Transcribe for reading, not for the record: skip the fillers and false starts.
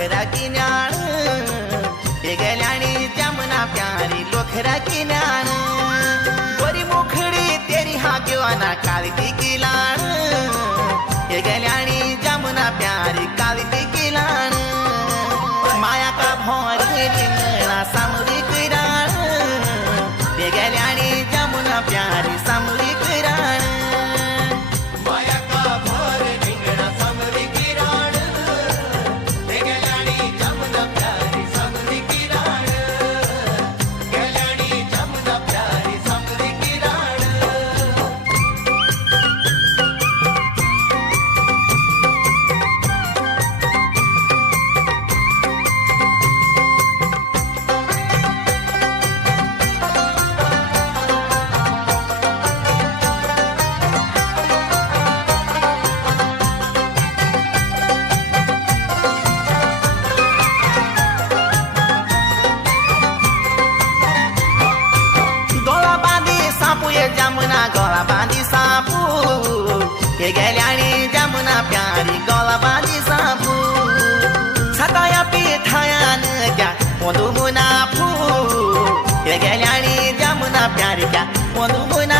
लोखरा किन्याण हे गेल्याणी जमुना प्यारी लोखरा किन्याण गोरी मुखड़ी तेरी हाँ क्यों काली किलाण हे गेल्याणी जमुना प्यारी काली किलाण माया का भोर रिंगणा सामरी किराण हे गेल्याणी जमुना प्यारी सामरी किराण माया का भोर रिंगणा सामरी किराण हे गेल्याणी जमुना प्यारी सामरी किराण गेल्याणी जमुना प्यारी सामरी किराण जमुना गोला बांधी सापू हे गेल्याणी जमुना प्यारी गोला बांधी सापू सताया पिठायान क्या मोदू मुना फू हे गेल्याणी जमुना प्यारी क्या मोदू मुना